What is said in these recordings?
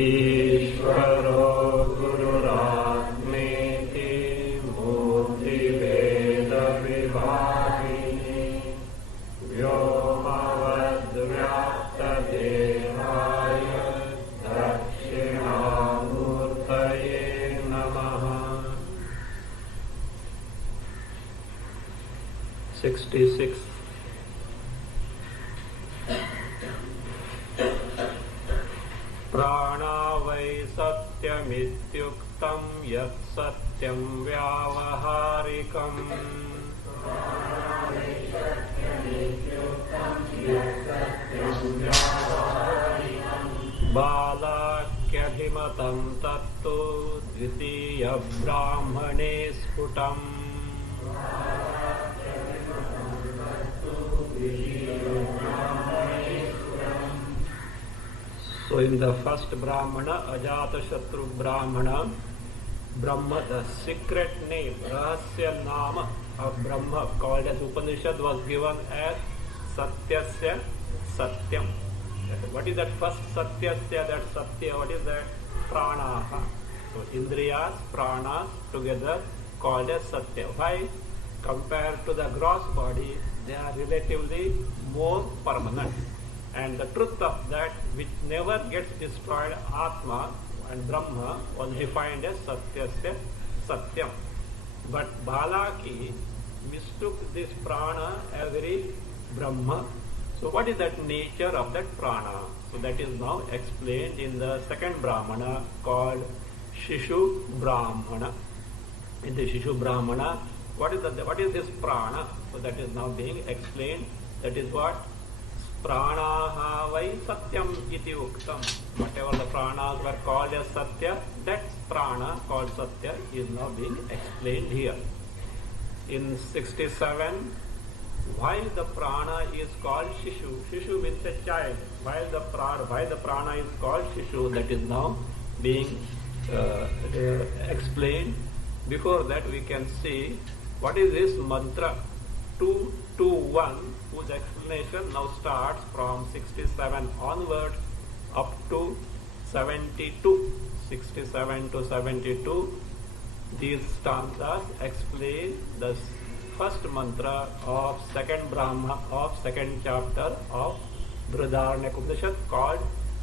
ईश्वरो गुरुरात्मेति मूर्तिभेदविभागिनी व्योमवद्व्याप्तदेहाय दक्षिणामूर्तये नमः। 66. प्राणा वै सत्यमित्युक्तं यत् सत्यं व्यावहारिकम्। बालाख्यभिमतं तत्तु द्वितीयब्राह्मणे स्फुटम्। So in the first Brahmana, Ajatasatru Brahmana, Brahma, the secret name, Rahasya Nama of Brahma called as Upanishad was given as Satyasya Satyam. What is that first Satyasya, that Satya, what is that? Pranaha. So Indriyas, Pranas together called as Satya. Why? Compared to the gross body, they are relatively more permanent. And the truth of that, which never gets destroyed, Atma and Brahma, was defined as Satyasya Satyam. But Balaki mistook this prana as very Brahma. So what is that nature of that prana? So that is now explained in the second Brahmana called Shishu Brahmana. In the Shishu Brahmana, what is this prana? So that is now being explained. That is what? Pranaha vai satyam iti uktam. Whatever the pranas were called as Satya, that prana called Satya is now being explained here. In 67, why the prana is called Shishu? Shishu means a child. Why the prana is called Shishu? That is now being explained. Before that, we can see what is this mantra 221, whose explanation now starts from 67 onward up to 72. 67 to 72. These stanzas explain the first mantra of second Brahma of second chapter of Brihadaranyaka called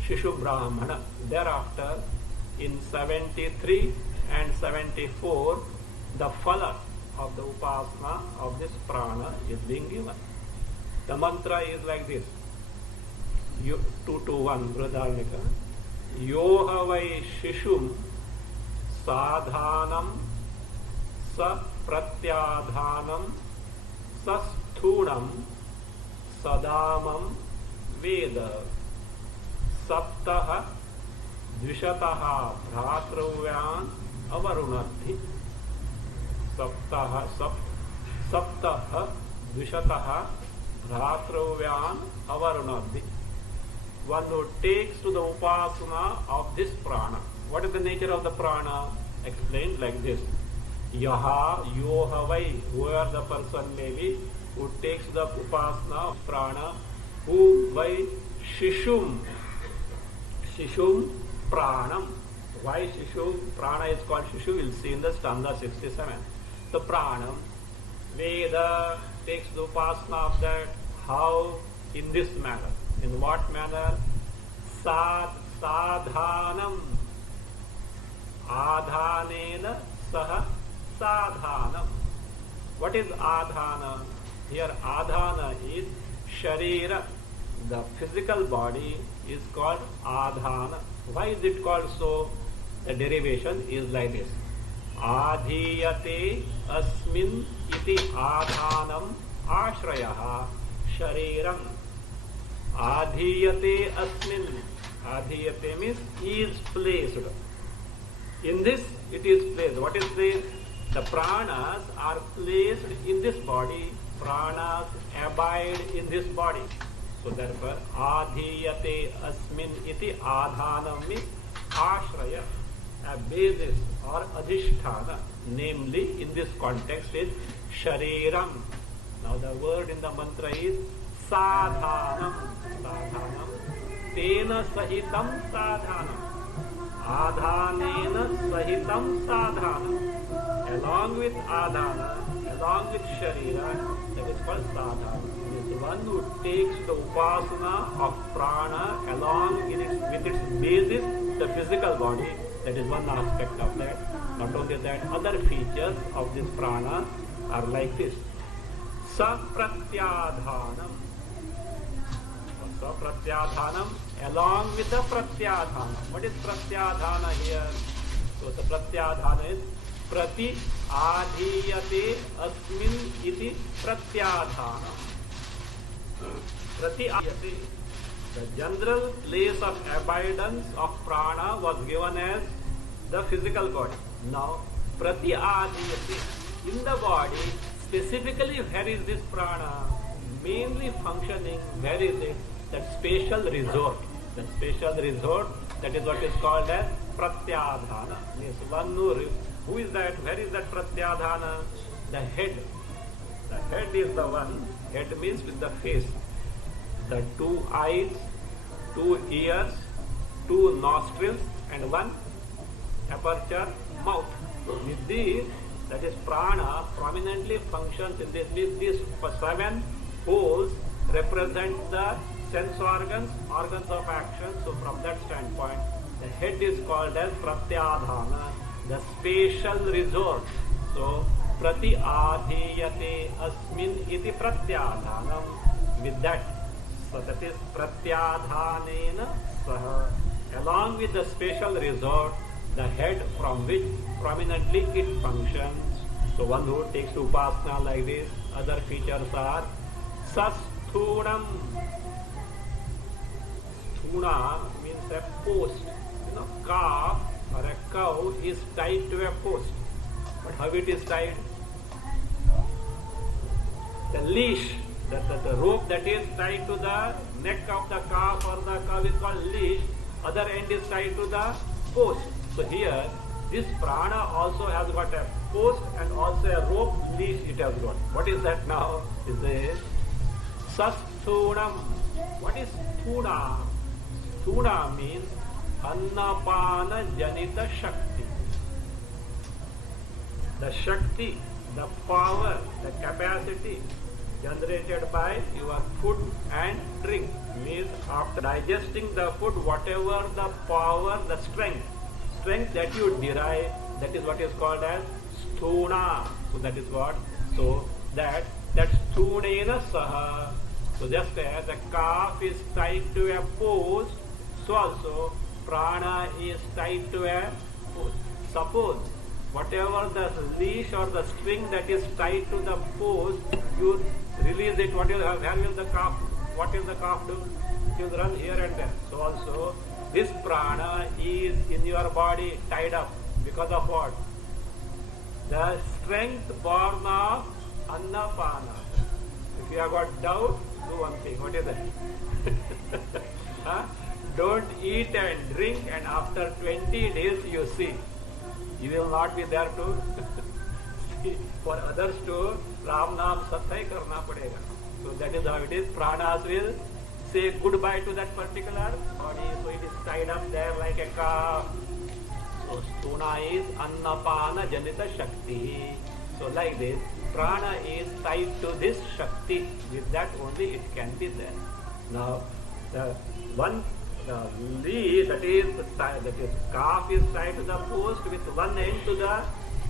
Shishu Brahmana. Thereafter, in 73 and 74, the phala of the upasana of this prana is being given. The mantra is like this. 221 Brihadaranyaka. Yoha vai shishum sadhanam sa pratyadhanam sa sthunam sadamam veda saptaha dvishataha bhratruvyan avarunadhi. Saptaha dvishataha bhratruvyan avarunadhi. One who takes to the upasana of this prana. What is the nature of the prana? Explained like this. Yaha yoha vai, whoever the person may be, who takes the upasana of prana, who vai shishum pranam. Why Shishu? Prana is called Shishu. We'll see in the stanza 67. The pranam, Veda takes the upasana of that. How? In this manner. In what manner? Sadhanam. Adhanena saha sadhanam. What is adhana? Here adhana is sharira. The physical body is called adhana. Why is it called so? The derivation is like this. Adhiyate asmin iti adhanam ashrayaha shariram. Adhiyate asmin. Adhiyate means is placed. In this it is placed. What is this? The pranas are placed in this body. Pranas abide in this body. So therefore, adhiyate asmin iti adhanam means ashraya, a basis or adhisthana. Namely, in this context is shariram. Now the word in the mantra is sadhanam. Sadhanam. tena sahitam sadhanam. Adhanena sahitam sadhanam. Along with adhana, along with sharira, that is called sadhana. It is the one who takes the upasana of prana along with its basis, the physical body. That is one aspect of that. Not only that, other features of this prana are like this. Sapratyadhanam. Sapratyadhanam along with the pratyadhana. What is pratyadhana here? So the pratyadhana is prati adhiyate asmin iti pratyadhana. Prati adhiyate. The general place of abidance of prana was given as the physical body. Now, prati adhiyate, in the body, specifically where is this prana mainly functioning? Where is it? That spatial resort. The spatial resort, that is what is called as pratyadhana. Means one who is that? Where is that pratyadhana? The head. The head is the one. Head means with the face. The two eyes, two ears, two nostrils, and one aperture mouth. With these, that is prana, prominently functions in this. These 7 poles represent the sense organs, organs of action. So from that standpoint, the head is called as pratyadhana, the spatial resort. So prati adhiyate asmin iti pratyadhanam. With that, so that is pratyadhanena saha, along with the spatial resort, the head from which prominently it functions. So one who takes upasana like this, other features are sasthunam. Sthuna means a post. Calf or a cow is tied to a post. But how it is tied? The leash, the rope that is tied to the neck of the calf or the cow is called leash. Other end is tied to the post. So here, this prana also has got a post and also a rope leash it has got. What is that now? Is this sasthunam. What is sthuna? Sthuna means annapana janita shakti. The shakti, the power, the capacity generated by your food and drink. Means after digesting the food, whatever the power, the strength that you derive, that is what is called as sthuna. So that is what. So that sthunena saha. So just as the calf is tied to a post, so also prana is tied to a post. Suppose whatever the leash or the string that is tied to the post, you release it. What will the calf do? It will run here and there. So also this prana is in your body tied up because of what? The strength born of annapana. If you have got doubt, do one thing. What is that? Huh? Don't eat and drink, and after 20 days you see. You will not be there to see. For others to Ram Naam Sathai karna padega. So that is how it is. Pranas will say goodbye to that particular body. So it is tied up there like a calf. So sthuna is annapana janita shakti. So like this, prana is tied to this shakti. With that only it can be there. Now the lead that is calf is tied to the post with one end to the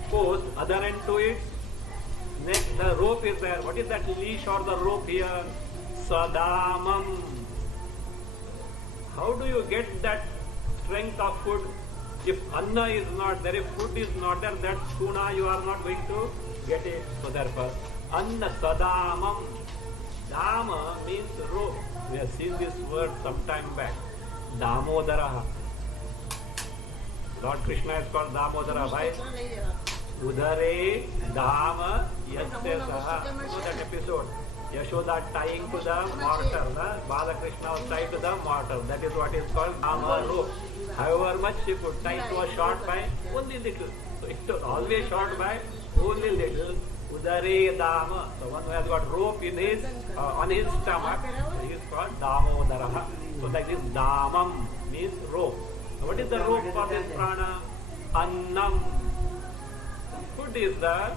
post, other end to it. Next the rope is there. What is that leash or the rope here? Sadamam. How do you get that strength of food? If anna is not there, if food is not there, that sthuna you are not going to get it. So therefore, anna sadamam. Dama means rope. We have seen this word some time back. Damodara. Lord Krishna is called Damodara by Udare Dama Yasya Saha. So that episode. Yashoda tying to the mortar. Balakrishna was tied to the mortar. That is what is called Dama rope. However much she could tie to a short by only little. So it was always short by only little. Udare Dama. So one who has got rope in his on his stomach, he is called Damodara. So like this, damam means rope. What is the rope for this prana? Annam. Food is the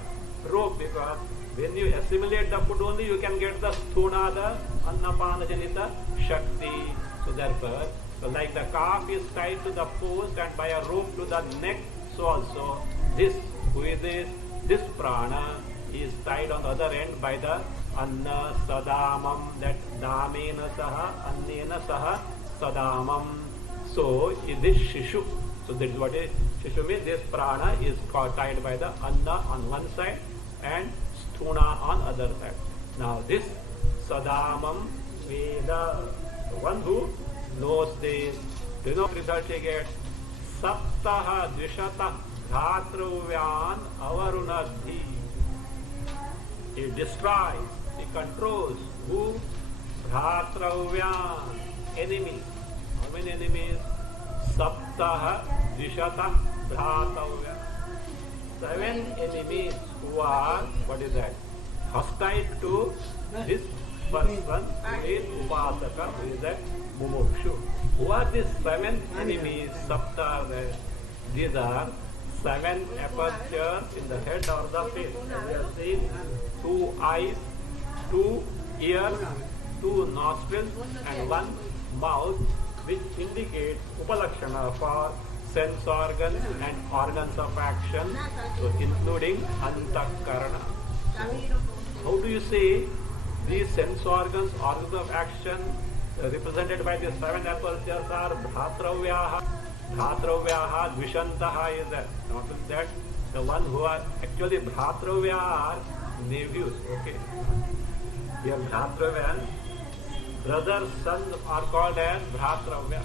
rope, because when you assimilate the food only, you can get the sthuna, the annapana janita shakti. So therefore, so like the calf is tied to the post and by a rope to the neck, so also this, who is this prana is tied on the other end by the anna sadamam, that damena saha, annena saha sadamam. So is this shishu. So that is what is shishu means. This prana is tied by the anna on one side and sthuna on other side. Now this sadamam veda, the one who knows this, do you know result he gets? Saptaha dvishata dhatravyan avarunadhi. He destroys, he controls. Who? Dhatravyan, enemies. How many enemies? Saptaha dvishata dhatravyan. 7 enemies who are, what is that? Hostile to this person, who is upasaka, who is that? Mumukshu. Who are these 7 enemies? Sapta, these are 7 apertures in the head or the face. We have seen 2 eyes, 2 ears, 2 nostrils, and 1 mouth, which indicates upalakshana for sense organs and organs of action, so including antakarana. How do you say these sense organs of action represented by the 7 apertures are bhatravyaha, bhatravyaha, dvishantaha is that. Not that, the one who are actually bhatravya are nephews, okay. Here bhatravya, brothers, sons are called as bhatravya.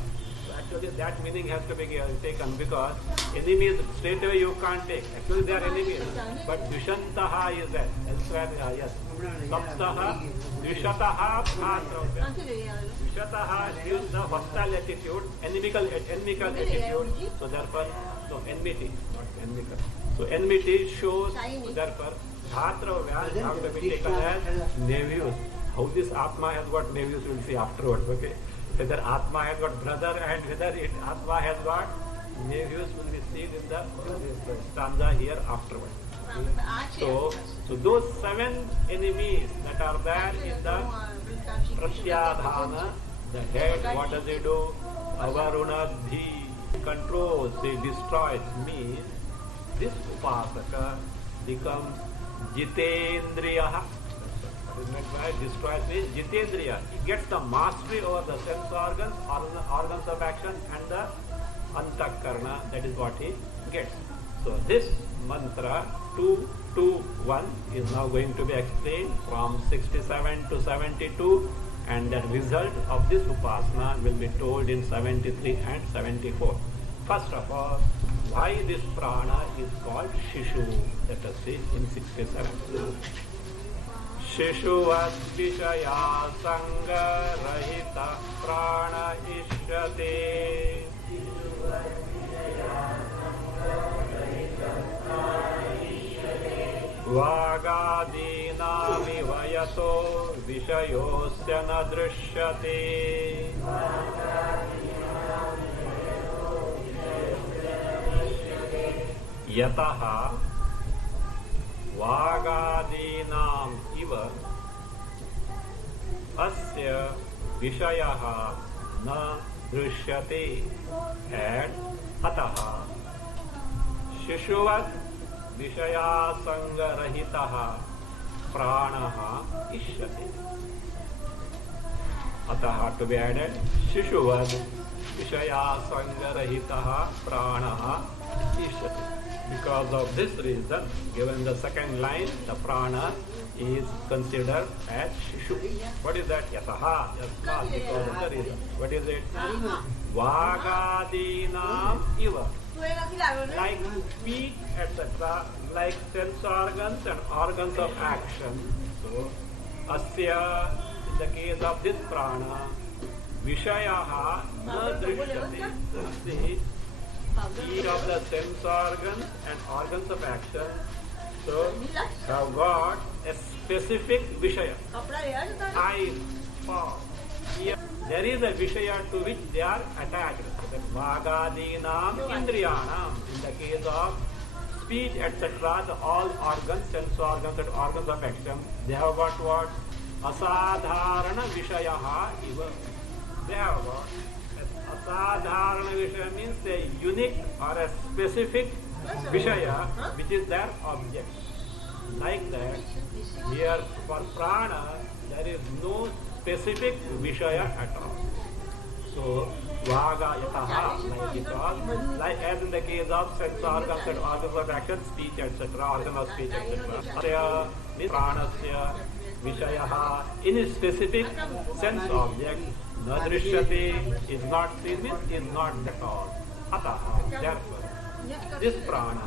So actually that meaning has to be taken, because enemies straight away you can't take. Actually they are enemies. But dvishantaha is that. Elsewhere, yes. Saptaha, dvishataha, bhatravya. Dvishataha gives the hostile attitude, enemical attitude. So therefore, so enmity, not enemical. So enmity shows, therefore, bhatravya have to be taken as nephews. How this Atma has got nephews we will see afterwards, okay? Whether Atma has got brother and whether Atma has got nephews will be seen in the stanza here afterwards. So those 7 enemies that are there in the Pratyadhana, the head, what does he do? Avarunadhi, controls, he destroys, means this Upasaka becomes Jitendriyaha. Destroys means Jitendriya. He gets the mastery over the sense organs, organs of action, and the antakarna. That is what he gets. So this mantra 221 is now going to be explained from 67 to 72, and the result of this upasana will be told in 73 and 74. First of all, why this prana is called Shishu? Let us see in 67. Shishuvat Vishaya Sangha Rahita Prana Ishyate. Vagadina Vivayato Vishayosya na drishyate. Yataha Vagadinam iva asya vishayaha na drishyate, and ataha shishuvat vishaya sangarahitaha pranaha ishyate. Ataha to be added, shishuvat vishaya sangarahitaha pranaha ishyate. Because of this reason, given the second line, the prana is considered as Shishu. What is that? Yataha, yasma, because of the reason. What is it? Vagadinam iva. Like feet, etc., like sense organs and organs of action. So, asya, in the case of this prana, vishayaha na drishyate. Each of the sense organs and organs of action, so have got a specific vishaya. Eyes, paw, ear, there is a Vishaya to which they are attached. Vagadinam Indriyanam. In the case of speech, etc., all organs, sense organs and organs of action, they have got what? Asadharana Vishayaha Iva. They have got. Asadharana Vishaya means a unique or a specific Vishaya which is their object. Like that, here for prana, there is no specific Vishaya at all. So, Vaga Yataha, like it was, like as in the case of sense organs and organs of action, speech, etc., organ of speech, etc. Asya means pranasya Vishayaha, in a specific sense object, Nadrishyate is not seen, means is not at all. Ataha, therefore, this prana,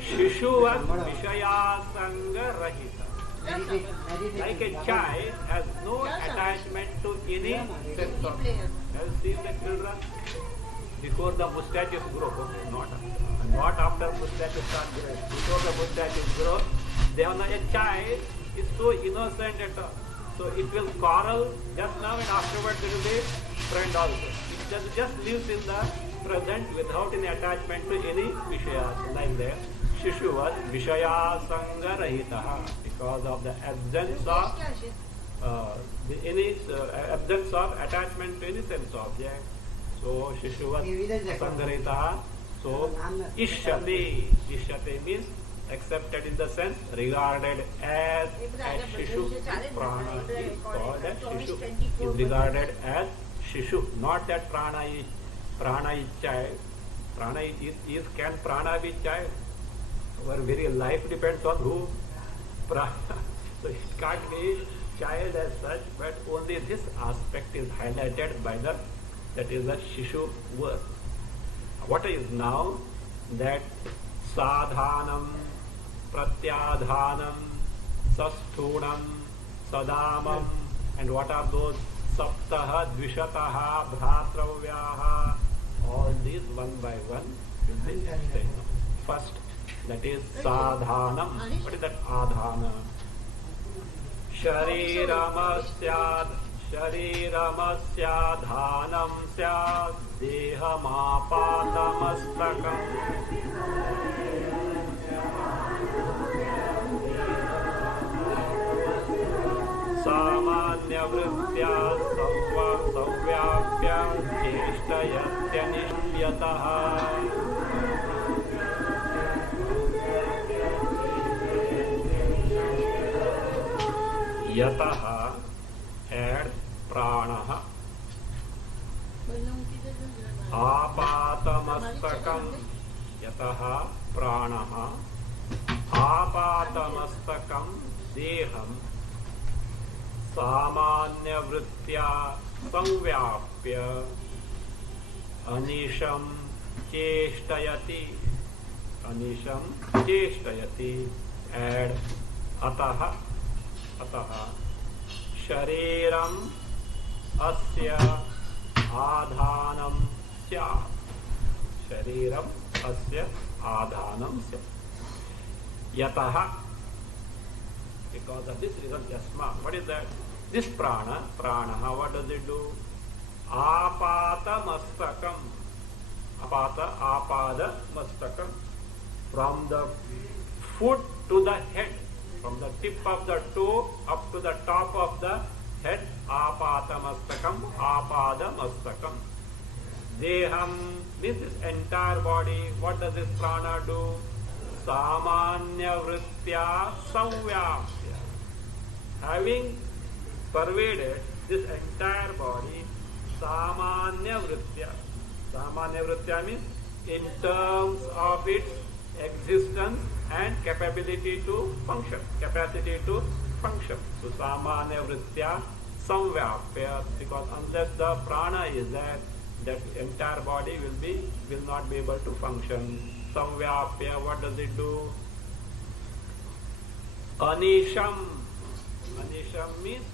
Shishuvat Vishayasanga Rahita. Like a child has no attachment to any sense of. Have you seen the children? Before the mustaches grow, not after mustaches start growing. Before the mustaches grow, they are not, a child is so innocent at all. So it will quarrel just now and afterwards it will be friend also. It just lives in the present without any attachment to any Vishayas. Like that, Shishuvat Vishayasanga Rahitaha, because of the absence of attachment to any sense object. So Shishuvat Sangaritaha. So Ishyate means accepted in the sense regarded as Shishu. Prana is called as Shishu. Is regarded as Shishu. Not that prana is child. Prana is can prana be child? Our very life depends on who? Prana. So it can't be child as such, but only this aspect is highlighted by that is the Shishu word. What is now? That Sadhanam, Pratyadhanam, Sasthunam, Sadamam, and what are those? Saptaha, Dvishataha, Bhratravyaha, all these one by one will be explained. First, that is Sadhanam. What is that Adhana? Shariramasya syad Dehamapatamastrakam Samanya Vrittya Savyapya Cheshtayatyanishvyataha. Yataha and pranaha apatamastakam. Yataha pranaha apatamastakam deham samanya vrittya samvyapya anisham cheshtayati. Anisham cheshtayati. And ataha Shariram asya adhanam syat. Shariram asya adhanam syat. Yataha, because of this reason, yasma. What is that? This prana, what does it do? Apata mastakam. Apada mastakam. From the foot to the head. From the tip of the toe up to the top of the head, apatamastakam, apadamastakam. Deham means this entire body. What does this prana do? Samanya vrittya samvyapya. Having pervaded this entire body, samanya vrittya. Samanya vrittya means in terms of its existence and capability to function. So samanya vrittya samvyapya, because unless the prana is there, that entire body will not be able to function. Samvyapya, what does it do? Anisham means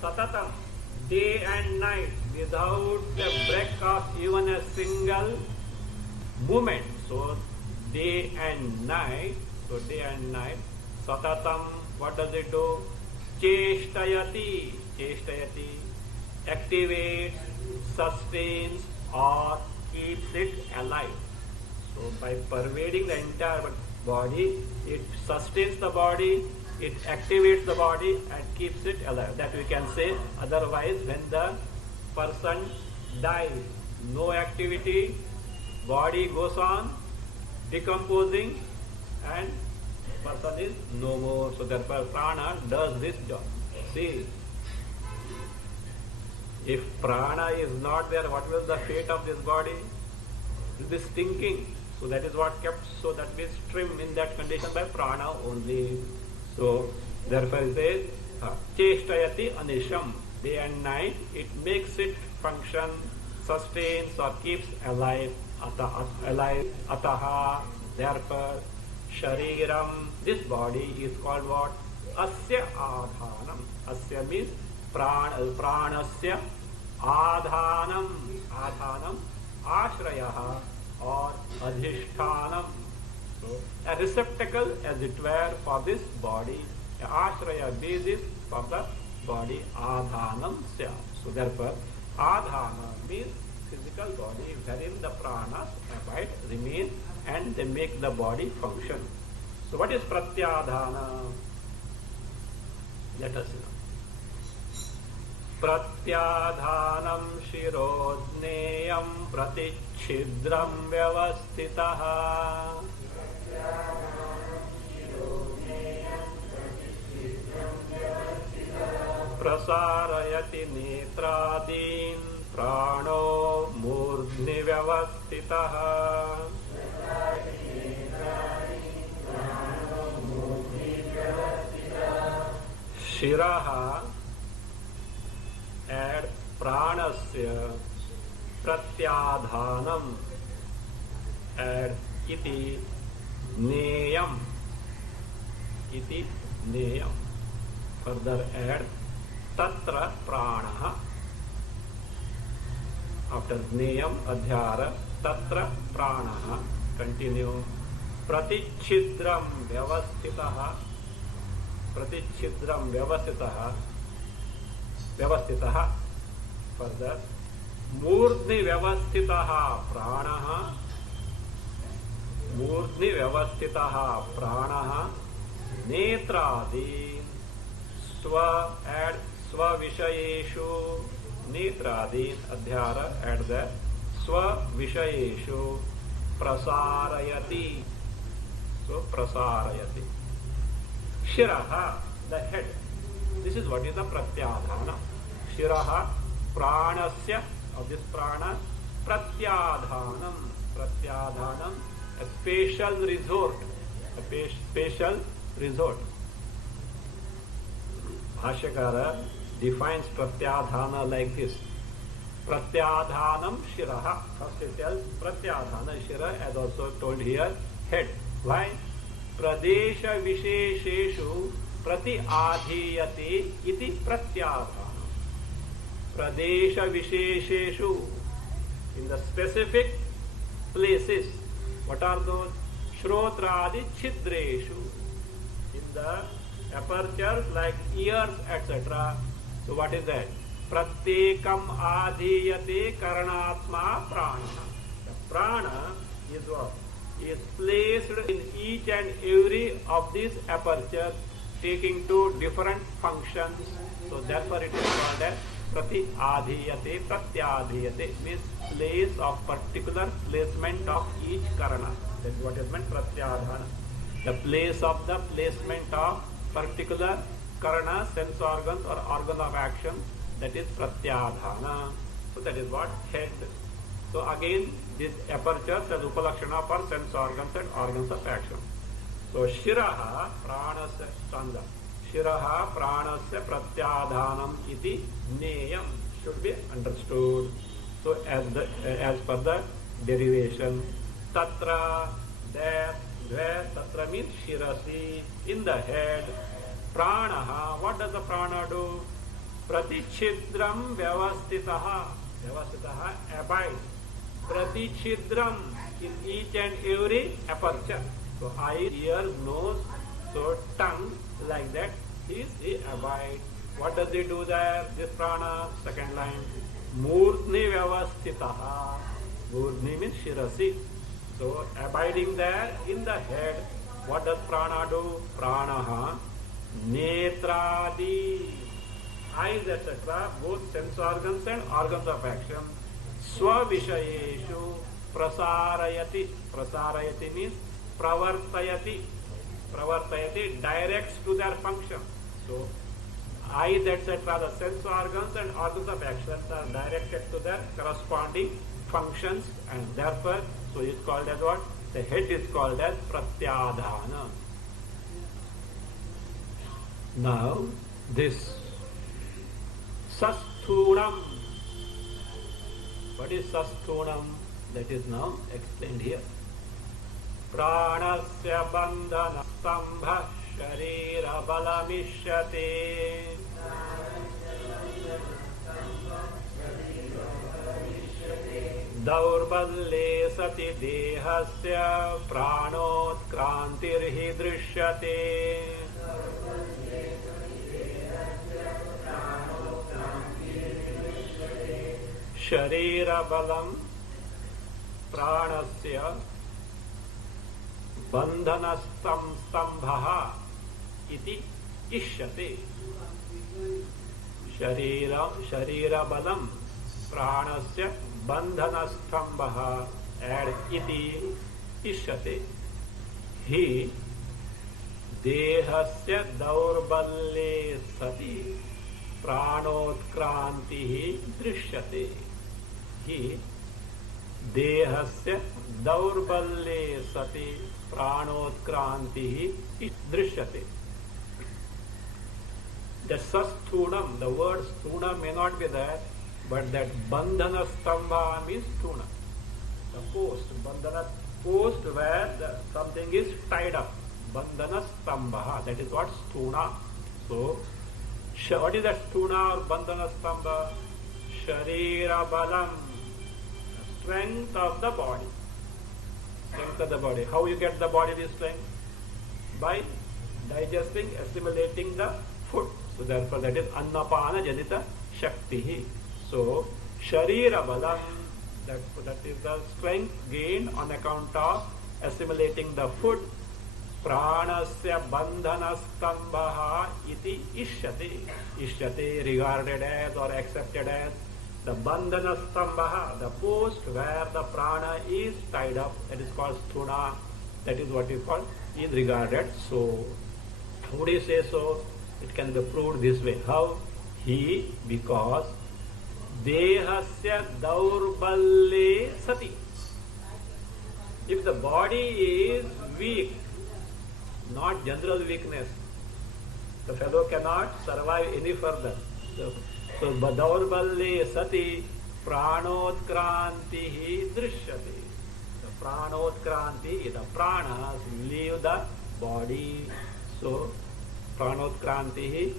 satatam, day and night, without the break of even a single moment. So day and night, satatam, what does it do? Cheshtayati, activates, sustains, or keeps it alive. So by pervading the entire body, it sustains the body, it activates the body and keeps it alive. That we can say. Otherwise, when the person dies, no activity, body goes on decomposing and person is no more. So therefore prana does this job. See, if prana is not there, what will the fate of this body? It will be stinking. So that is what kept, so that we trim in that condition by prana only. So therefore it says, cheshtayati anisham, day and night, it makes it function, sustains or keeps alive, ataha, therefore, shariram, this body is called what? Asya adhanam. Asya means pranasya adhanam, ashrayaha or adhishthanam. So, a receptacle as it were for this body, a ashraya basis for the body, adhanam sya. So therefore, adhana means physical body wherein the pranas abide, remain and they make the body function. So what is pratyadhana? Let us know. Pratyadhanam shirodneyam pratichhidram vyavastitaha prasarayati netradin prano murdhni vyavastitaha. Shiraha and pranasya pratyadhanam and iti neyam. Further add tatra pranaha. After neyam adhyara tatra pranaha. Continue. Pratichhidram vyavastitaha. Pratichhidram vyavastitaha. Further, murdhni vyavastitaha pranaha. Murdhni vyavastitaha pranaha. Netradin swa add swa vishayeshu. Netradin adhyara add the swa vishayeshu prasarayati. So prasarayati. Shiraha, the head. This is what is the pratyadhana. Shiraha, pranasya, of this prana, pratyadhanam. Pratyadhanam, a spatial resort. A spatial resort. Bhashyakara defines pratyadhana like this. Pratyadhanam shiraha. First it tells pratyadhana shira, as also told here, head. Why? Pradesha vishesheshu prati adhiyate iti pratyadhanam. Pradesha vishesheshu, in the specific places. What are those? Shrotradi chidreshu, in the apertures like ears, etc. So what is that? Pratyekam adhiyate karanatma prana. The prana is what? Is placed in each and every of these apertures, taking to different functions. So therefore it is called as prati adhiyate. Pratyadhiyate means place of particular placement of each karana. That is what is meant pratyadhana. The place of the placement of particular karana, sense organs or organ of action, that is pratyadhana. So that is what head. So again, these apertures as upalakshana for sense organs and organs of action. So shiraha pranasya standa. Shiraha pranasya pratyadhanam iti neyam should be understood. So as per the derivation, tatra, there, where, tatra means shirasi, in the head. Pranaha, what does the prana do? Pratichhidram vyavastitaha. Vyavastitaha, abide. Pratichhidram, in each and every aperture. So eyes, ears, nose, so tongue, like that, he abide. What does he do there? This prana, second line. Murtni vyavasthitaha. Murtni means shirasi. So abiding there in the head. What does prana do? Pranaha netradi, eyes, etc., both sense organs and organs of action. Svavishayeshu prasarayati. Prasarayati means pravartayati. Pravartayati directs to their function. So eyes, etc., the sense organs and organs of action are directed to their corresponding functions, and therefore, so it is called as what? The head is called as pratyadhana. Now, this sasthunam. What is sasthunam? That is now explained here. Pranasya bandhana stambha sharira balamishyate. Daurballe sati dehasya pranotkantirhi drishyate. Sharira balam pranasya bandhanastam stambhaha iti ishyate. Sharira balam pranasya bandhanastambhaha add iti ishyate. He dehasya daurballe sati pranotkantihi drishyate. He dehasya daurballe sati pranotkantihi drishyate. The sasthunam, the word sthuna may not be there, but that bandhana stambha means sthuna. The post, bandhana post where something is tied up. Bandhana stambha, that is what sthuna. So, what is that sthuna or bandhana stambha? Sharira balam, strength of the body. Strength of the body. How you get the body this strength? By digesting, assimilating the food. So therefore that is annapana janita shakti. So sharira balam, that is the strength gained on account of assimilating the food. Pranasya bandhana stambhaha iti ishyate. Ishyate regarded as or accepted as the bandhana stambhaha, the post where the prana is tied up, that is called sthuna. That is what is called, is regarded so. How do you say so? It can be proved this way. How? He, because dehasya daurballe sati. If the body is weak, not general weakness, the fellow cannot survive any further. So daurballe sati pranotkantihi drishyate. The pranotkanti, the pranas leave the body. So pranotkantihi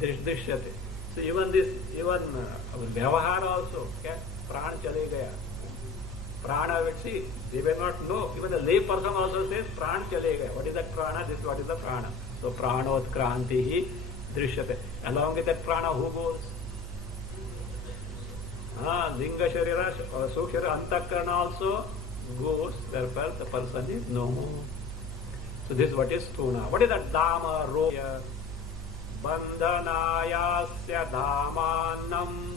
drishyate. So even this, vyavahar also, okay? Pran chale gaya. Prana, see, they will not know. Even the lay person also says pran chale gaya. What is that prana? This is what is the prana. So pranotkantihi drishyate. Along with that prana, who goes? Linga sharira, sukshara antakarana also goes. Therefore the person is known. So this is what is sthuna. What is that dama, roya? Bandhanayasya dhamanam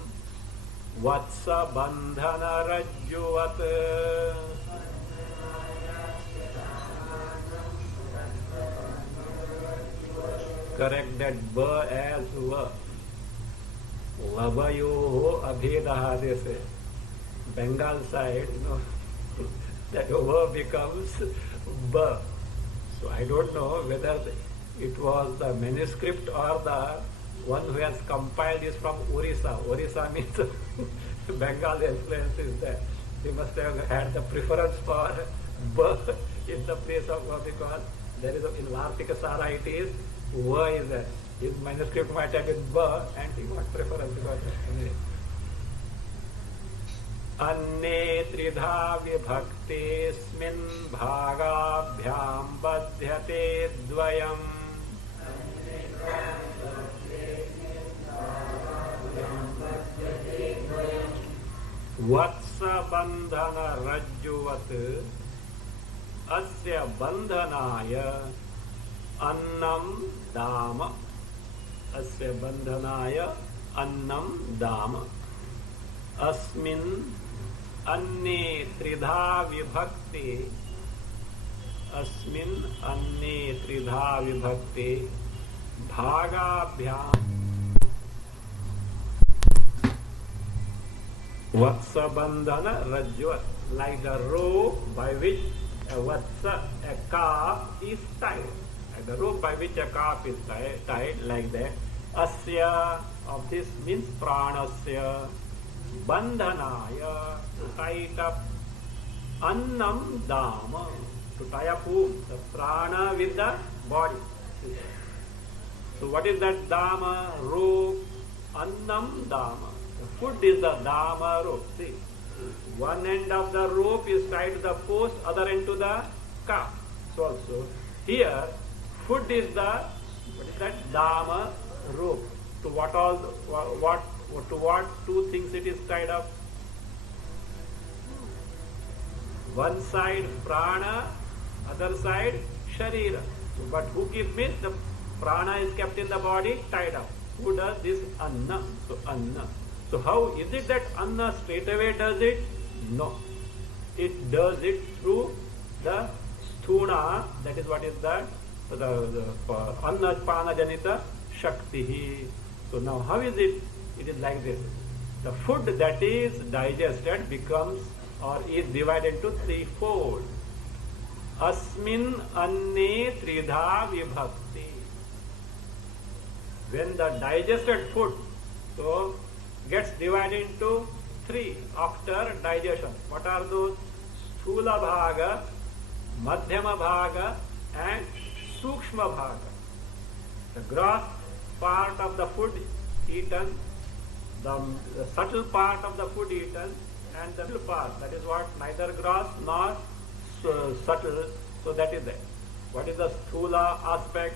vatsa bandhana rajjuvat. Correct that ba as va. Lavayoho abhedaha, they say. Bengal side, that va becomes ba. So I don't know whether it was the manuscript or the one who has compiled this from Orissa. Orissa means Bengal influence is there. He must have had the preference for ba in the place of va, because there is in Vartika Sara it is va is there. His manuscript might have been ba and he got preference because anyway. Anne tridha vibhaktesmin bhagabhyam badhyate dvayam. Vatsa bandhana rajjuvat asya bandhanaya annam dama. Asya bandhanaya annam dama. Asmin अन्ने त्रिधा विभक्ति. अस्मिन् अन्ने त्रिधा विभक्ति भागाभ्याम वत्सबंधन रज्जुवत, like the rope by which a vatsa, a calf is tied. Like the rope by which a calf is tied, like that. Asya, of this means pranasya. Bandhanaya, to tie it up. Annam dama, to tie up whom? The prana with the body. So what is that dama? Rope. Annam dama. The food is the dama rope. See, one end of the rope is tied to the post, other end to the calf. So also here, food is the, what is that? Dama rope. To what all? To what two things it is tied up? One side prana, other side sharira. So, but who gives me? The prana is kept in the body, tied up. Who does this? Anna. So anna. So how is it that anna straight away does it? No. It does it through the sthuna. That is what is that? The anna pana janita shakti. So now how is it? It is like this. The food that is digested becomes or is divided into threefold. Asmin anne tridha vibhakti. When the digested food so gets divided into three after digestion. What are those? Sthula bhaga, madhyama bhaga and sukshma bhaga. The gross part of the food eaten, the subtle part of the food eaten, and the middle part, that is what? Neither gross nor subtle. So that is that. What is the sthula aspect?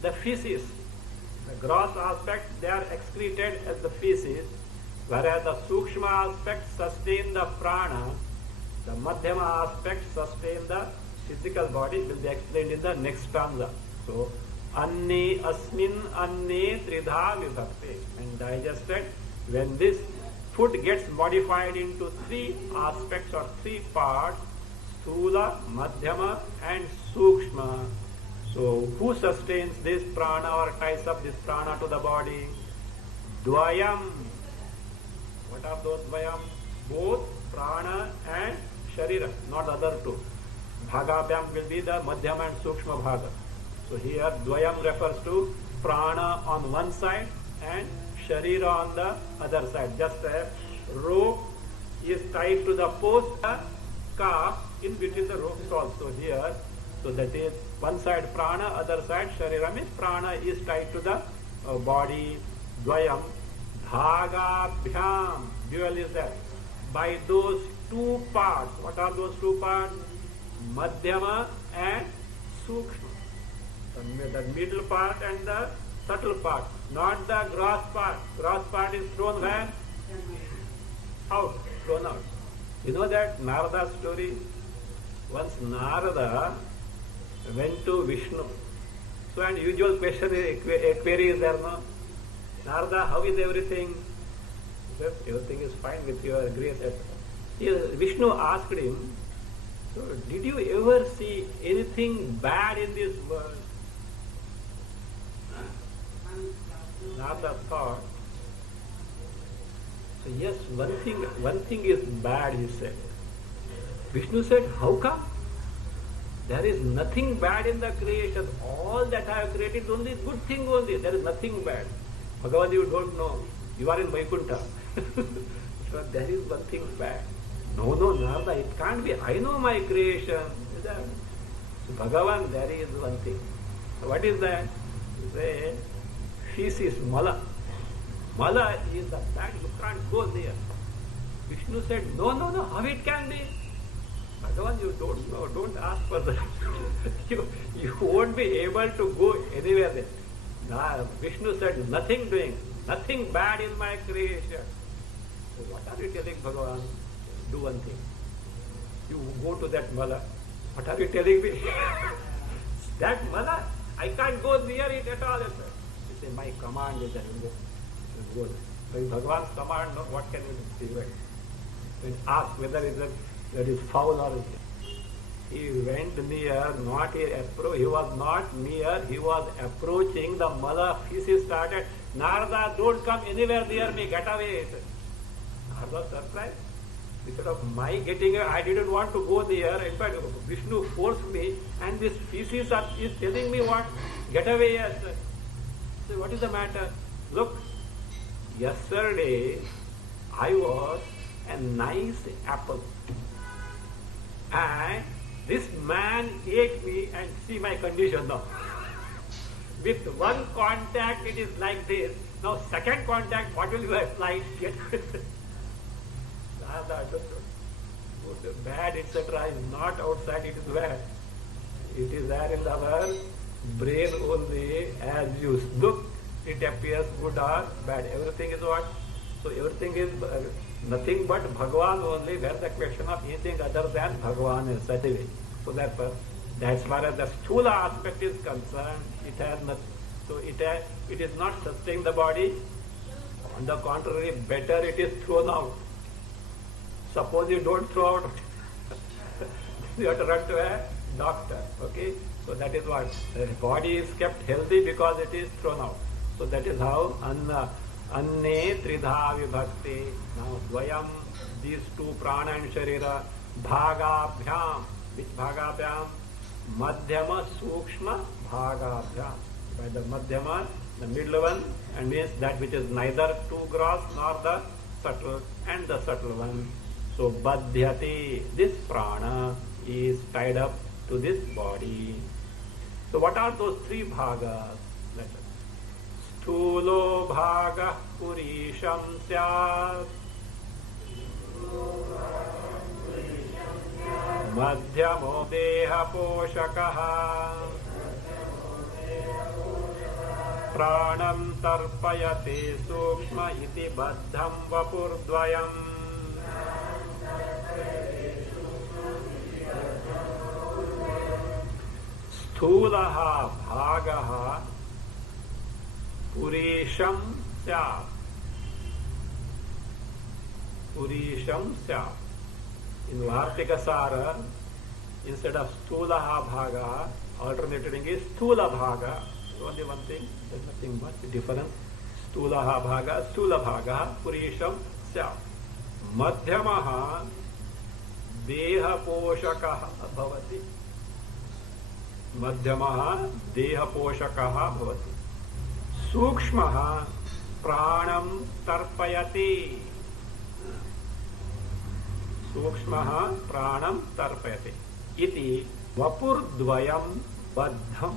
The feces. The gross aspect, they are excreted as the feces, whereas the sukshma aspect sustain the prana, the madhyama aspect sustain the physical body, will be explained in the next stanza. So, anne asmin anne tridha vibhakti, and digested. When this food gets modified into three aspects or three parts, sthula, madhyama and sukshma. So who sustains this prana or ties up this prana to the body? Dvayam. What are those dvayam? Both prana and sharira, not the other two. Bhagabhyam will be the madhyama and sukshma bhaga. So here dvayam refers to prana on one side and sharira on the other side. Just a rope is tied to the post, the calf in between the ropes also here. So that is one side prana, other side sharira, means prana is tied to the body. Dvayam. Bhagabhyam. Dual is there. By those two parts. What are those two parts? Madhyama and sukshma. The middle part and the subtle part. Not the gross part. Gross part is thrown where? Out. Thrown out. You know that Narada story? Once Narada went to Vishnu. So an usual question, a query is there, no? Narada, how is everything? He said, everything is fine with your grace. Vishnu asked him, so did you ever see anything bad in this world? Narada thought, so yes, one thing is bad, he said. Vishnu said, how come? There is nothing bad in the creation. All that I have created is only good thing only. There is nothing bad. Bhagavan, you don't know. You are in Vaikuntha. So there is one thing bad. No, Narada, it can't be. I know my creation. So Bhagavan, there is one thing. So what is that? Say, feces, mala. Mala is the fact, you can't go there. Vishnu said, no, how it can be? Bhagavan, you don't know, don't ask for that. you won't be able to go anywhere there. Vishnu said, nothing doing, nothing bad in my creation. So what are you telling Bhagavan? Do one thing. You go to that mala. What are you telling me? That mala, I can't go near it at all. You say, my command is that you go. By Bhagavan's command, no, what can you do? When asked whether that is foul or he went near, not he was not near, he was approaching the mala. Feces started. Narada, don't come anywhere near me, get away. Narada surprised. Instead of my getting, I didn't want to go there. In fact, Vishnu forced me, and this feces is telling me what? Get away, yes. So what is the matter? Look, yesterday I was a nice apple, and this man ate me, and see my condition now. With one contact, it is like this. Now, second contact, what will you apply? Bad, etc. is not outside, it is where? It is there in our brain only. As you look, it appears good or bad. Everything is what? So everything is nothing but Bhagavan only, where the question of anything other than Bhagavan is such a way. So therefore, as far as the sthula aspect is concerned, it has not, so it is not sustaining the body. On the contrary, better it is thrown out. Suppose you don't throw out, you have to run to a doctor. Okay, so that is what the body is kept healthy because it is thrown out. So that is how anne tridha vibhakti. Now dvayam, these two prana and sharira, bhagabhyam. Which bhagabhyam? Madhyama sukshma bhagabhyam. By the madhyama, the middle one, and means that which is neither too gross nor the subtle, and the subtle one. So badhyate, this prana is tied up to this body. So what are those three bhagas? Sthulo bhaga purisham syat, madhyamo deha poshakaha, pranam tarpayate sukshma iti baddham vapurdvayam. Sthulaha bhagaha purisham syat. Purisham syat. In Vartikasara, instead of sthulaha bhaga, alternating is sthula bhaga. Only one thing, there's nothing much difference. Sthulaha bhaga, sthula bhaga, purisham syat. Madhyamaha deha poshakaha bhavati. Madhyamaha deha poshakaha bhavati. Sukshmaha pranam tarpayati. Sukshmaha pranam tarpayati. Iti vapurdvayam baddham.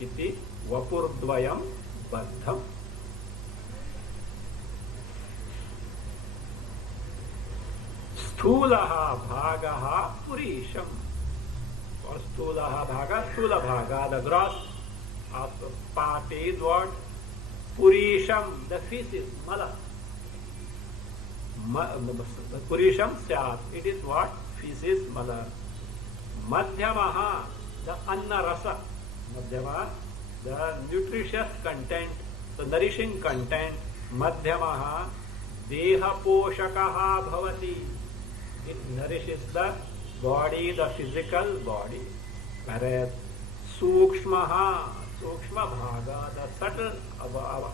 Iti vapurdvayam baddham. Sthulaha bhagaha purisham. Or sthulaha bhaga, sthula bhaga, the gross part is what? Purisham, the feces, mala. Purisham syat, it is what? Feces, mala. Madhyamaha, the anna rasa. Madhyama, the nutritious content, the nourishing content. Madhyamaha, deha poshakaha bhavati. It nourishes the body, the physical body. Whereas sukshmaha, sukshma bhaga, the subtle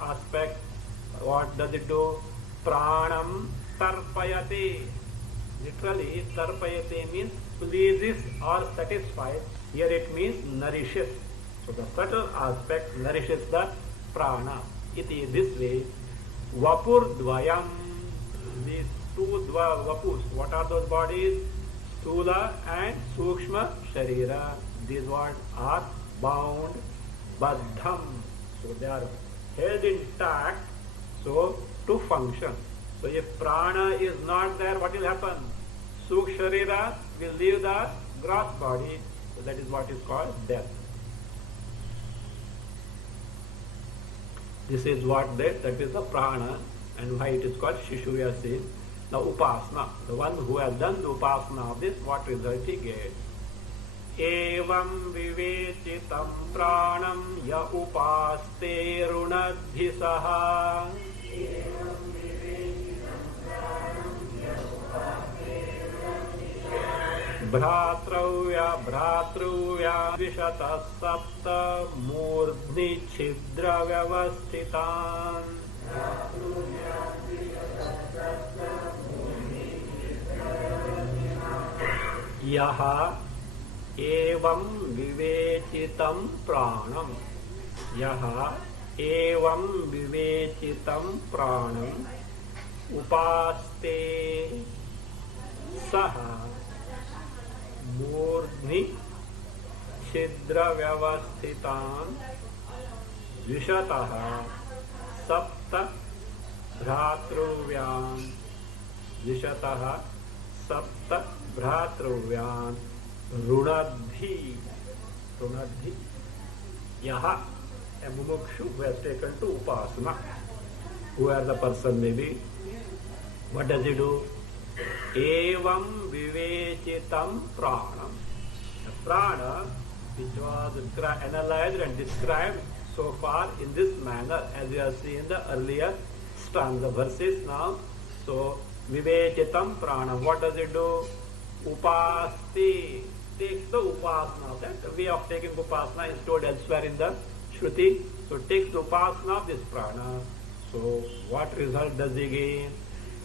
aspect, what does it do? Pranam tarpayate. Literally, tarpayate means pleases or satisfies. Here it means nourishes. So the subtle aspect nourishes the prana. Iti, this way, vapurdvayam, these two vapus. What are those bodies? Sthula and Sukshma Sharira. These words are bound, baddham. So they are held intact, so to function. So if prana is not there, what will happen? Sukshma Sharira will leave the gross body. So that is what is called death. This is what that is the prana. And why it is called Shishu, we are saying. Now Upasana, the one who has done the Upasana of this, what result he gets? Evam vivecitam pranam ya upaste runadhi saha. Bhratravya vishata sapta murdni chidra vyavasthitan. Yaha evam vivecitam pranam. Yaha evam vivecitam pranam upaste saha मूर्ध्नि छिद्र व्यवस्थितान द्विशतः सप्त भ्रातृव्यान द्विशतः सप्त भ्रातृव्यान रुणद्धि रुणद्धि यहाँ a mumukshu who has taken to upasana, whoever the person may be, what does he do? Evam vivecitam pranam. The prana which was analyzed and described so far in this manner, as we have seen in the earlier stanza verses now. So vivecitam pranam, what does it do? Upasti, takes the upasana. That way of taking upasana is told elsewhere in the Shruti. So takes the upasana of this prana. So what result does he gain?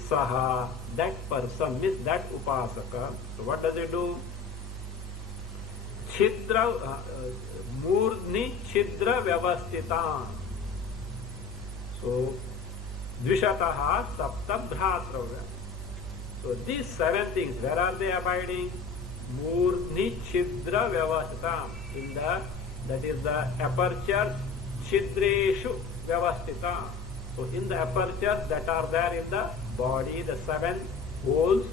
Saha, that person, means that upasaka. So what does he do? Chidra, murdni chidra vyavasthitan. So dvishataha sapta bhratravya. So these 7 things, where are they abiding? Murdni chidra vyavasthitan. In the, that is the aperture chidreshu vyavasthitan. So in the apertures that are there in the body, the 7 holes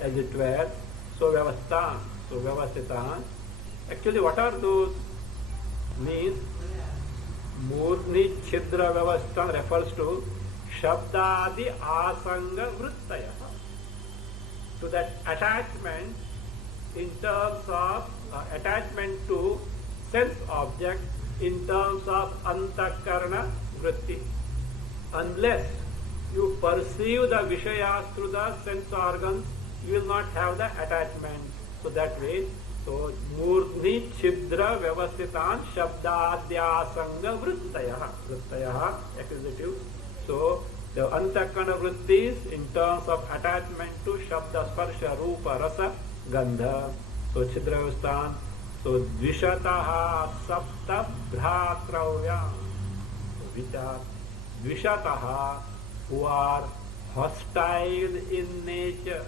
as it were, so vyavasthan, so vyavasthitan. Actually what are those? Means murdni chidra vyavasthan refers to shabdadi asanga vrittaya. So that attachment in terms of attachment to sense object in terms of antakarana vritti. Unless you perceive the Vishayas through the sense organs, you will not have the attachment. So that way, so murdni chidra vyavasthitan shabdadyasanga vrittayaha. Vrittayaha, accusative. So the antakarana vrittis in terms of attachment to shabda, sparsha, rupa, rasa, gandha. So chidra vyavasthan. So dvishataha sapta bhratravya. Which are Vishataha, who are hostile in nature,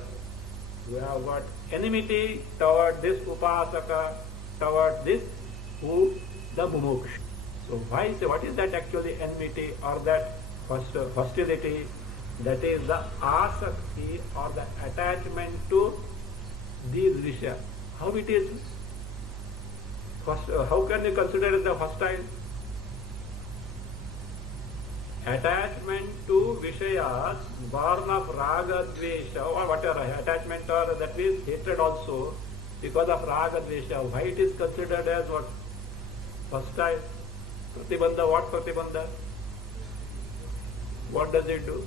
who have got enmity toward this upasaka, toward this who the mumukshu. So why say, what is that actually enmity or that hostility? That is the asakti or the attachment to these vishya. How it is? How can you consider it the hostile? Attachment to Vishayas, born of Raga Dvesha or whatever, attachment or that means hatred also because of Raga Dvesha. Why it is considered as what? Hostile. Pratibandha, what Pratibandha? What does it do?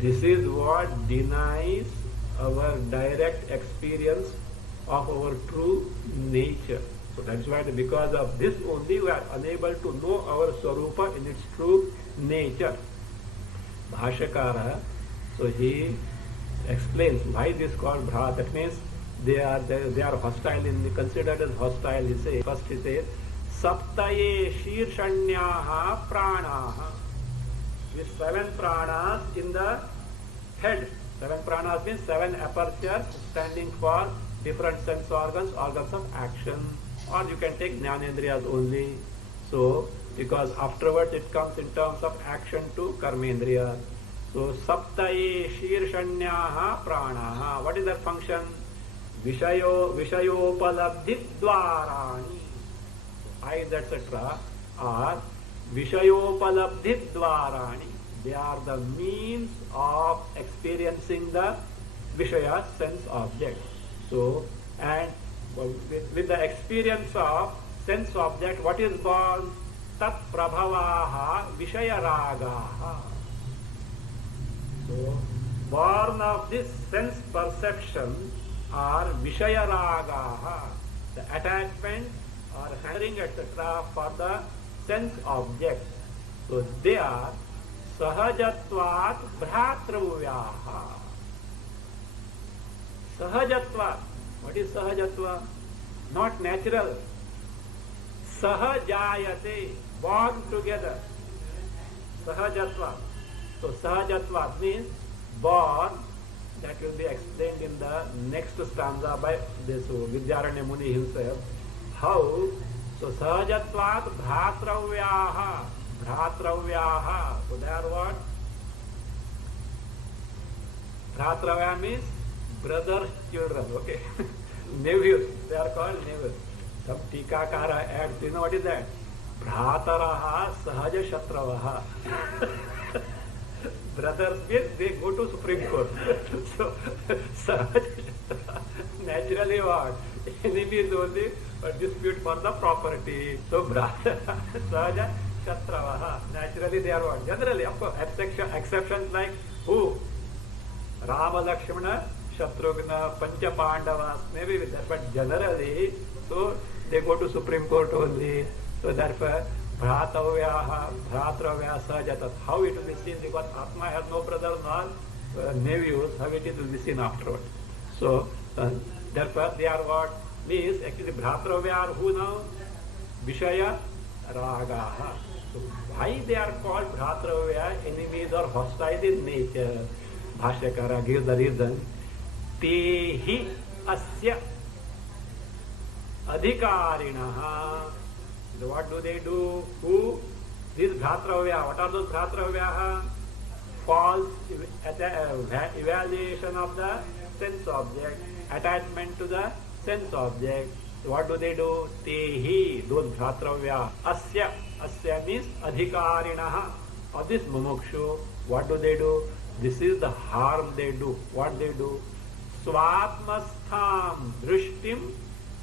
This is what denies our direct experience of our true nature. So that's why because of this only we are unable to know our Swarupa in its true nature. Bhashakara, so he explains why this is called Bhrat. That means they are hostile, considered as hostile. He says, first he says, Saptaye Shirshanyaha Pranaha. With 7 pranas in the head. 7 pranas means 7 apertures standing for different sense organs, organs of action. Or you can take Jnanendriyas only. So, because afterwards it comes in terms of action to Karmendriya. So, Saptaye Shirshanyaha Pranaha. What is their function? Vishayopalabdhi Dwarani. Eyes, etc. are Vishayopalabdhi dvarani. They are the means of experiencing the Vishaya sense object. So, and with the experience of sense object, what is born? Tat prabhavaha Vishaya ragaha. So, born of this sense perception are Vishaya ragaha, the attachment or hankering, etc. for the sense object. So, they are Sahajatvat Bhratravyaha. Sahajatvat. What is Sahajatva? Not natural. Sahajayate, born together. Sahajatva. So Sahajatva means born. That will be explained in the next stanza by this Vidyaranya Muni himself. How? So Sahajatvat Bhratravyaha. Bhratravyaha. So they are what? Bhratravya means brothers, children, okay? Nephews, they are called nephews. Some Tikakara adds, you know what is that? Bhrataraha Sahaja Shatravaha. Brothers means they go to Supreme Court. So, Sahaja Shatravaha. Naturally what? Enemies only dispute for the property. So, Bhrataraha Sahaja Shatravaha. Naturally they are what? Generally, of course, exceptions like who? Rama, Lakshmana, Shatrughna, Pancha Pandavas, maybe with that, but generally, so they go to Supreme Court only. So therefore, Bhratavyaha, Bhratravya Sahajatat. How it will be seen, because Atma has no brother nor nephews, how it will be seen afterwards. So therefore they are what? Means actually Bhratravya are who now? Vishaya Ragaha. So why they are called Bhratravya, enemies or hostile in nature? Bhashyakara gives the reason. Tehi asya adhikarinaha. What do they do? Who? These Bhratravya. What are those Bhratravya? False evaluation of the sense object, attachment to the sense object. So what do they do? Tehi, those Bhratravya. Asya. Asya means adhikarinaha. Of this mumukshu, what do they do? This is the harm they do. What they do? Swatmastham drishtim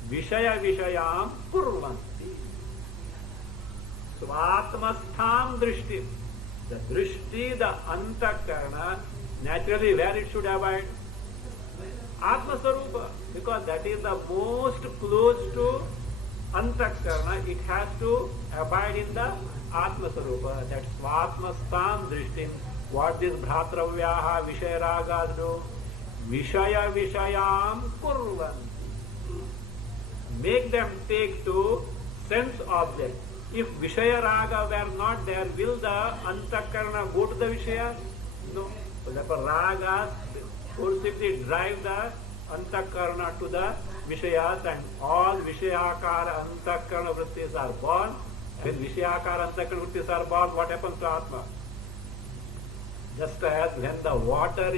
vishaya vishayam kurvanti. Swatmastham drishtim. The drishti, the antakarna, naturally where it should abide? Atma Sarupa. Because that is the most close to antakarna. It has to abide in the Atma Sarupa. That's Swatmastham drishtim. What this Bhratravyaha Vishaya Ragas do? Vishaya Vishayam Kurvanti. Make them take to sense object. If Vishaya Raga were not there, will the Antakarna go to the Vishaya? No. So therefore Ragas forcibly drive the Antakarna to the Vishayas, and all Vishayakara Antakarna Vrittis are born. When Vishayakara Antakarna Vrittis are born, what happens to Atma? Just as when the water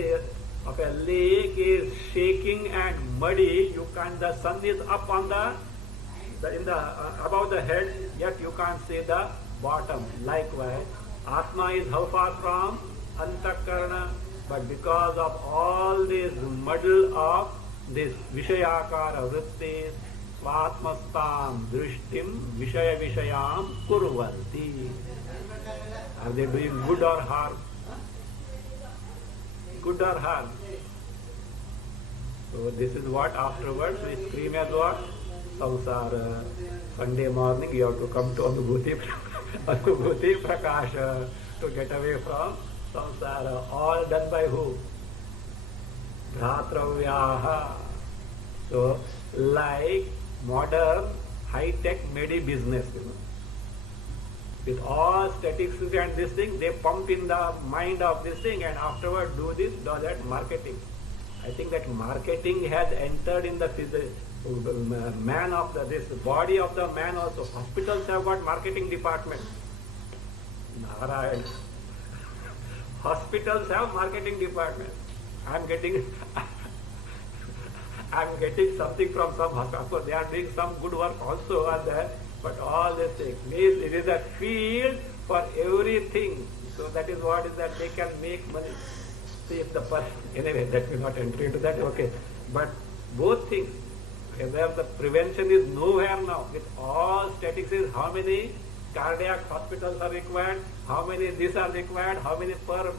of a lake is shaking and muddy, the sun is up on above the head, yet you can't see the bottom. Likewise, Atma is how far from Antakarna, but because of all this muddle of this Vishayakara Vrittis, Svatmastam Drishtim Vishaya Vishayam Kurvanti. Are they doing good or harm? Good or harm? So this is what afterwards we scream as what? Samsara. Sunday morning you have to come to Anubhuti Prakasha to get away from samsara. All done by who? Bhratravyaha. So like modern high-tech medi business, with all statistics and this thing, they pump in the mind of this thing and afterward do this, do that, marketing. I think that marketing has entered in the man of this body of the man also. Hospitals have got marketing department. Narayan. Hospitals have marketing department. I'm getting something from some hospital. Of course, they are doing some good work also on that. But all these things, it is a field for everything. So that is what is that they can make money. See if the person, anyway, that will not enter into that, okay. But both things, whether the prevention is nowhere now, with all statistics, how many cardiac hospitals are required, how many these are required, how many per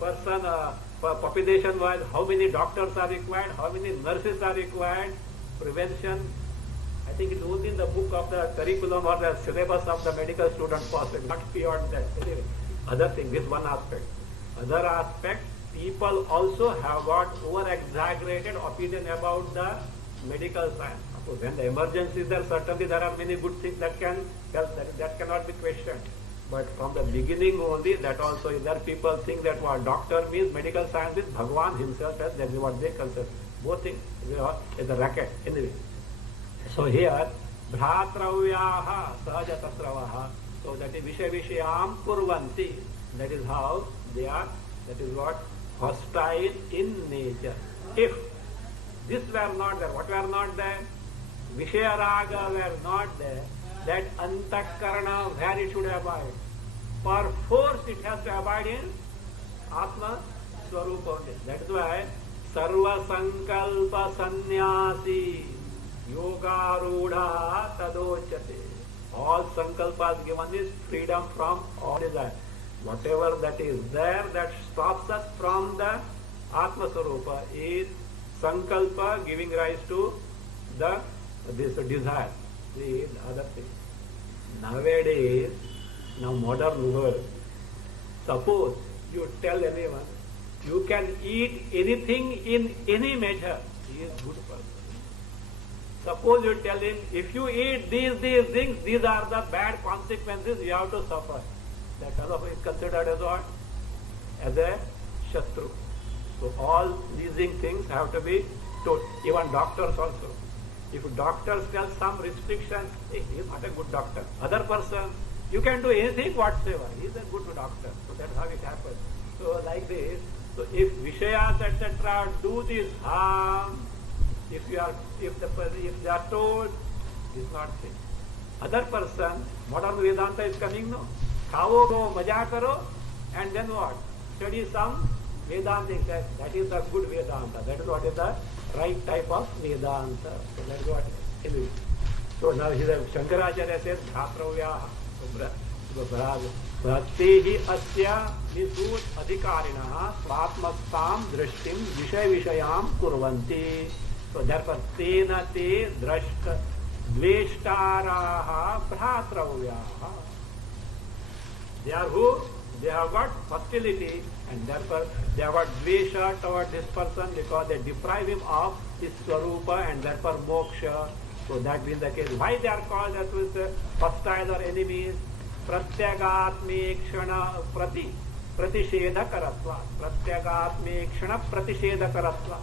person, per population wise, how many doctors are required, how many nurses are required, prevention. I think it's only in the book of the curriculum or the syllabus of the medical student possible, not beyond that. Anyway, other thing, this one aspect. Other aspect, people also have got over-exaggerated opinion about the medical science. When the emergency is there, certainly there are many good things that can help, that cannot be questioned. But from the beginning only, that also is there. People think that what doctor means, medical science is Bhagwan himself, as that is what they consider. Both things is a racket. Anyway. So here, Bhratravyaha Sahajatasravaha. So that is Vishayam Kurvanti. That is how they are, that is what, hostile in nature. If this were not there, what were not there? Vishayaraga were not there, that Antakarana where it should abide. Per force it has to abide in Atma Swarupa. That is why Sarva Sankalpa Sannyasi Yogarudha Tadochate. All Sankalpas given is freedom from all desire. Whatever that is there that stops us from the Atma Swarupa is Sankalpa giving rise to this desire. See, the other thing. Nowadays, now modern world, suppose you tell anyone, you can eat anything in any measure, he is good person. Suppose you tell him, if you eat these things, these are the bad consequences you have to suffer. That fellow is considered as what? As a Shatru. So all these things have to be told. Even doctors also. If doctors tell some restrictions, hey, he is not a good doctor. Other person, you can do anything whatsoever. He is a good doctor. So that's how it happens. So like this, so if Vishayas etc. do this harm, if they are told, it's not safe. Other person, modern Vedanta is coming, no? Khao go, maja karo, and then what? Study some Vedantic. That is a good Vedanta. That is what is the right type of Vedanta. So that is what it is. So now here Shankaracharya says, Bhratravyaha. Bhaktehi asya vidut adhikarinaha swatmastam drishtim vishay vishayam kurvanti. So therefore, tena te drashta dveshtaraha bhratravyaha. They are who? They have got hostility and therefore they have got dvesha toward this person because they deprive him of his swarupa and therefore moksha. So that being the case, why they are called as hostile or enemies? Pratyagatmekshana pratishedakaratva. Pratyagatmekshana pratishedakaratva.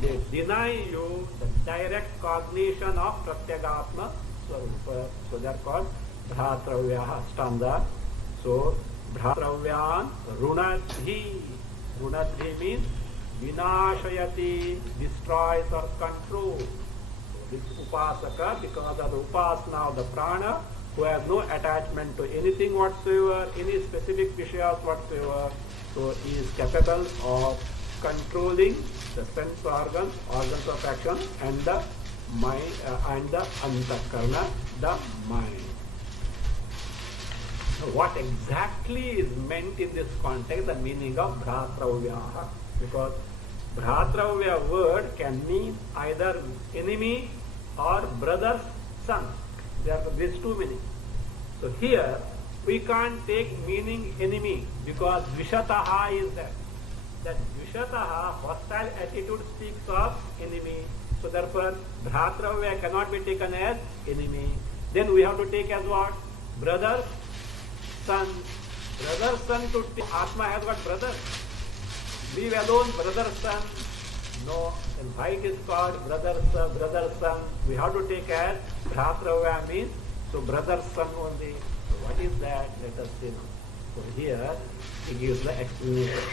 They deny you the direct cognition of Pratyagatma Swarupa. So they are called Bhratravyaha stanza. So Bhratravyan Runadhi. Runadhi means Vinashayati, destroys or controls. So this Upasaka, because of the Upasana of the Prana, who has no attachment to anything whatsoever, any specific Vishayas whatsoever, so he is capable of controlling the sense organs of action, and the mind and the antakarna, the mind. So what exactly is meant in this context, the meaning of Bhratravyaha? Because Bhratravya word can mean either enemy or brother's son. There are these two meanings. So here we can't take meaning enemy because Vishataha is there. That Vishataha, hostile attitude, speaks of enemy. So therefore Bhratravya cannot be taken as enemy. Then we have to take as what? Brother, son. Brother, son to Atma has got brother. Leave alone brother, son. No, and why it is called brother, son? We have to take as Bhratravya means, so brother, son only. So what is that? Let us see now. So here he gives the explanation.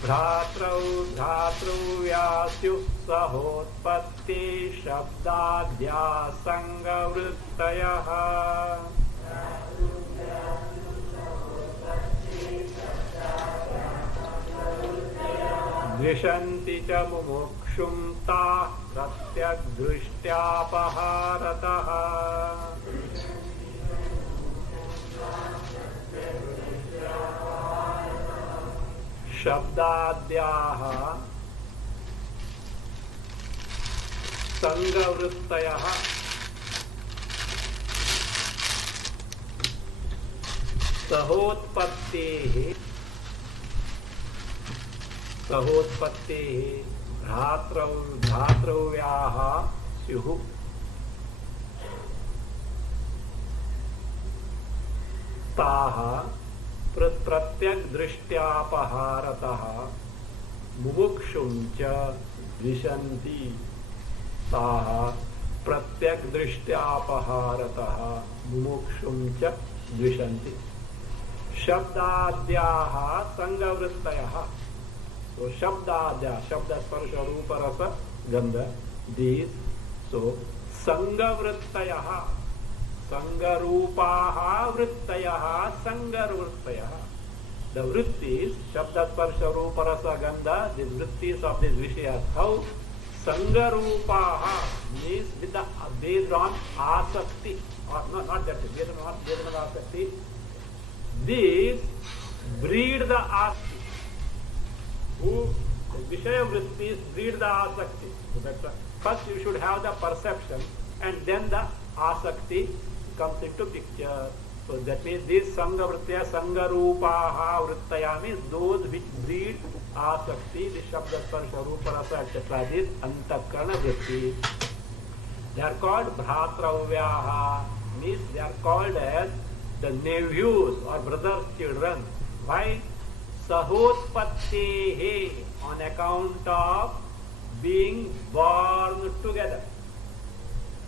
Bhratravyasyuh sahotpatti shabdadya sangavrittayaha द्विषन्ति च मुमुक्षुं ताः प्रत्यग्दृष्ट्यापहारतः शब्दाद्याः संगवृत्तयः सहोत्पत्तेः भ्रातृव्याः स्युः ताः प्रत्यग्दृष्ट्यापहारतः मुमुक्षुं च द्विषन्ति ताः प्रत्यग्दृष्ट्यापहारतः मुमुक्षुं च द्विषन्ति शब्दाद्याः संगवृत्तयः so शब्दाद्या शब्द स्पर्श रूप रस गंध these so संगवृत्तयः संगरूपाः वृत्तयः संगवृत्तयः the vrittis shabd sparsh roop rasa gandha these vrittis of these vishayas how sangarupaha means with the based on asakti or not that based on asakti these breed the asakti who the vishaya vrittis breed the asakti so that's first you should have the perception and then the asakti comes into picture. So that means these sanga vrittaya sanga rupaha vrittaya means those which breed asakti, the shabda sparsha rupa rasa etc. These antakarana vritti. They are called bhratravyaha means they are called as the nephews or brothers' children. Why? Sahotpattehe on account of being born together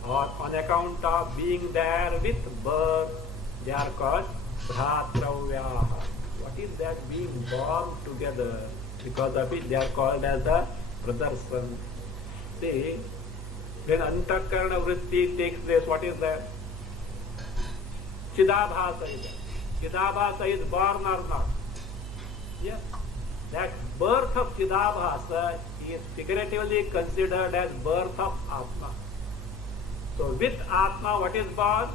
or on account of being there with birth. They are called bhratravyaha. What is that? Being born together. Because of it, they are called as the brother's son. See, when antakarana vritti takes place, what is that? Chidabhasa is that. Chidabhasa is born or not? Yes. That birth of Chidabhasa is figuratively considered as birth of Atma. So with Atma, what is born?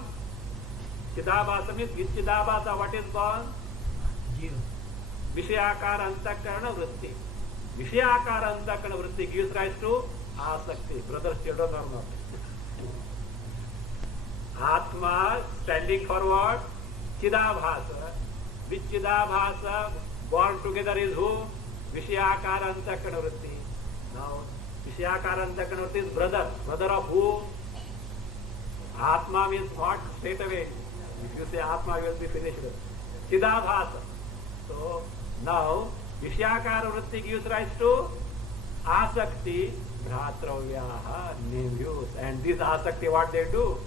Chidabhasa means with Chidabhasa what is born? Vishayakara antakarana vritti. Vishayakara antakarana vritti gives rise to asakti. Brothers, children or not. Atma standing for what? Chidabhasa. With Chidabhasa born together is who? Vishayakara antakarana vritti. Now, Vishayakara antakarana vritti is brother. Brother of who? Atma means what? Straight away. If you say Atma, you will be finished. Chidabhasa. So, now, Vishayakara vritti gives rise to asakti, bhratravyaha, nephews. And this asakti, what they do?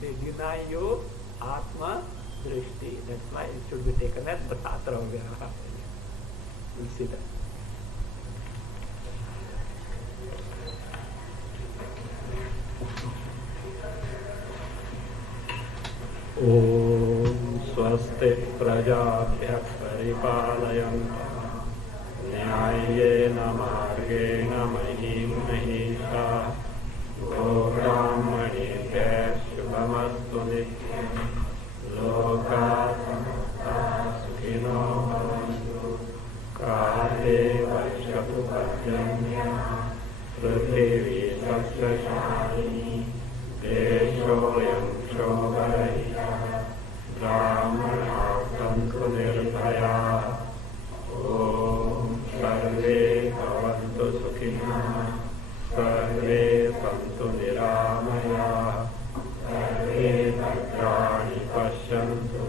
They deny you Atma drishti. That's why it should be taken as bhratravyaha. We'll see that. Om Swasti Prajabhyah Paripalayantaha Nyayena Margena Mahim Mahisha Gobrahmanebhyah Shubhamastu Nityam Loka Samasta Sukhino Bhavantu Kale Vaishyapu Patyamya Prithvi Saksashani Deshoyam Shobhaya Brahmana Tantu Nirbhaya Om Sarve Bhavantu Sukhina Sarve Santu Niramaya Sarve Bhadrani Pashyantu